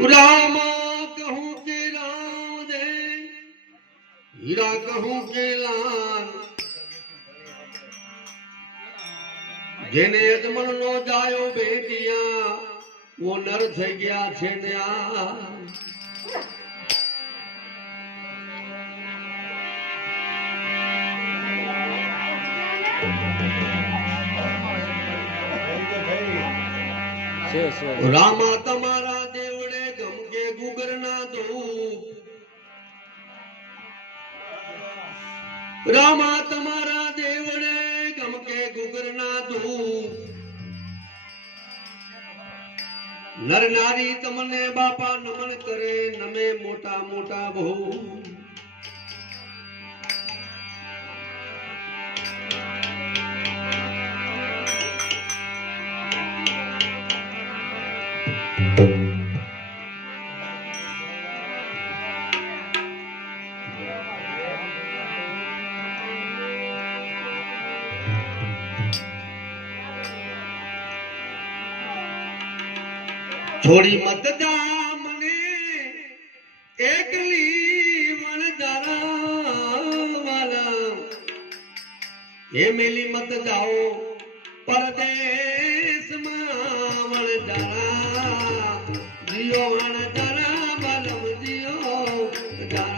राम कहूं के राम दे हीरा कहूं के लाल जेने अजमल नो जायो बेटिया वो नर થઈ ગયા છે ન્યા रामा तमारा देवड़े गम के गुगर ना दो रामा तमारा देवड़े गम के गुगर ना दो नर नारी तमने बापा नमन करे नमे मोटा मोटा भो छोड़ी मत जा मने एकली मन दारा वाला ये मिली मत जाओ परदेश में मन दारा जियो मन दारा बालम जियो दारा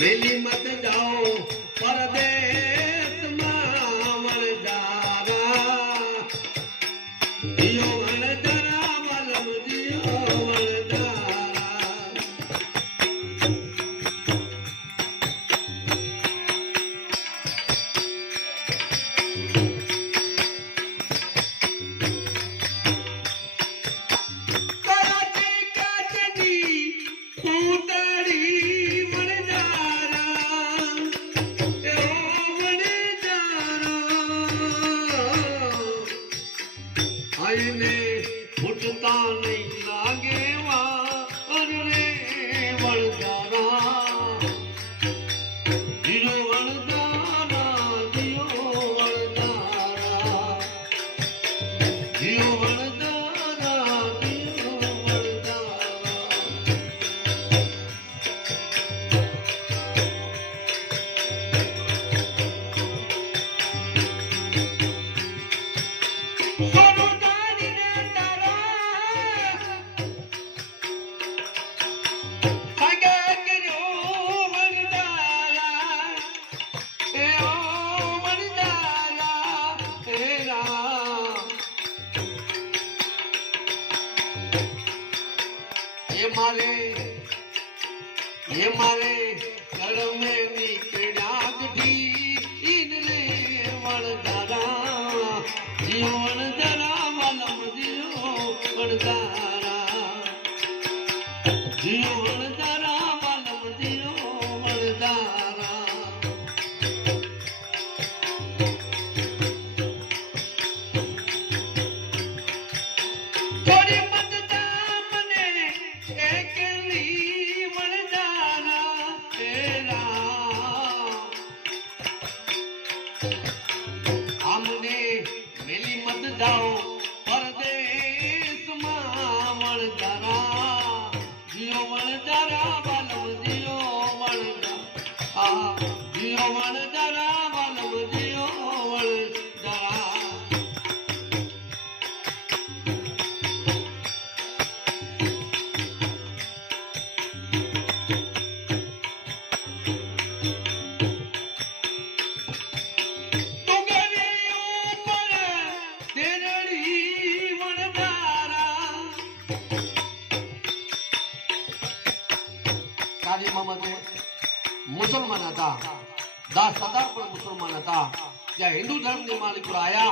मेली मत जाओ परदेश मामल जारा जियो मन जरा मलम जियो मन जारा कराची काटनी फूटड़ी आईने फुटता नहीं लागे अरे वणजारा जियो वणजारा जियो वणजारा जियो वणजारा जियो वणजारा ये मारे घर में निकड़ा दी इन रे वणजारा जियो वणजारा मलम जियो वणजारा जियो वणजारा मलम जियो वणजारा जाओ परदेश मावण जरा जियो वण जरा बालम जियो वण जरा जियो वण जरा बालम जियो वण जरा मुसलमान था दास सदार पर मुसलमान था क्या हिंदू धर्म ने मालिक पर आया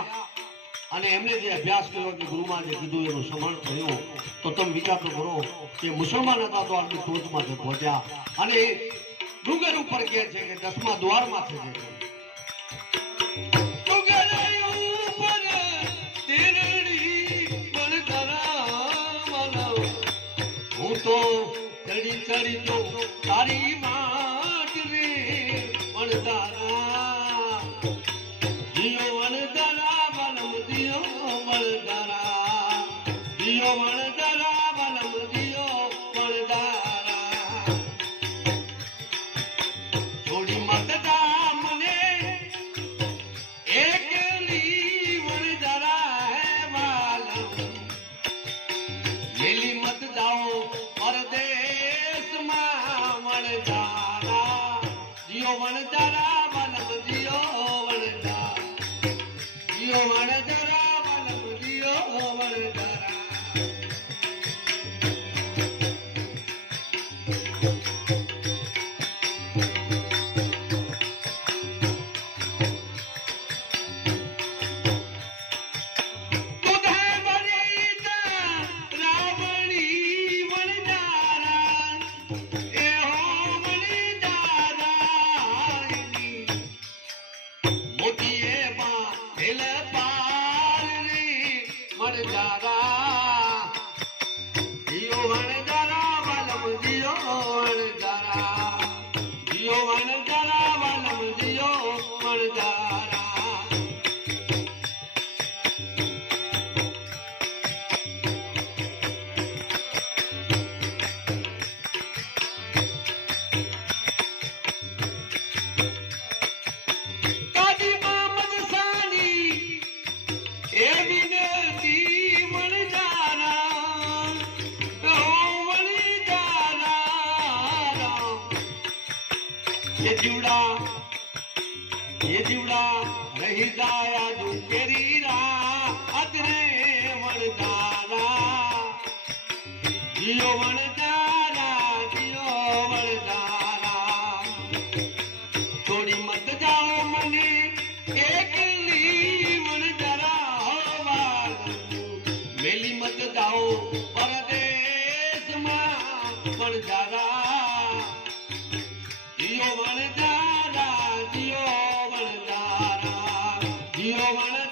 અને એમને જે અભ્યાસ કર્યો કે ગુરુમાં જે કીધું એનું સમરણ થયું તો તમે વિચાર તો કરો કે મુસલમાન હતા તો આટલી ટોચમાં પહોંચ્યા અને ડુંગર ઉપર કહે છે કે 10મા દ્વારમાં છે तो चढ़ी चढ़ी जो तारी माट रे वणदारा जियो वणदारा बलम दियो वणदारा जियो वणदारा बलम दियो वणदारा छोड़ी मत दाम ने एकली वणदारा है वालम मेली मत जाओ परदेश में वणदारा जियो वणदारा बलम दियो वणदारा जियो वणदारा बलम दियो वणदारा वणदारा जियो वणदारा बलम दियो वणदारा जियो वणदारा बलम दियो वणदारा काजी मोहम्मद सानी ए विनती वणदारा ओ वणदारा ये जुड़ा रही जाया जो तेरी रात रे वणदारा जियो वणदारा जियो वणदारा थोड़ी मत जाओ मने एकली वणदारा मेली मत जाओ परदेश में वणदारा जियो वणदारा जियो वणदारा जियो वणदारा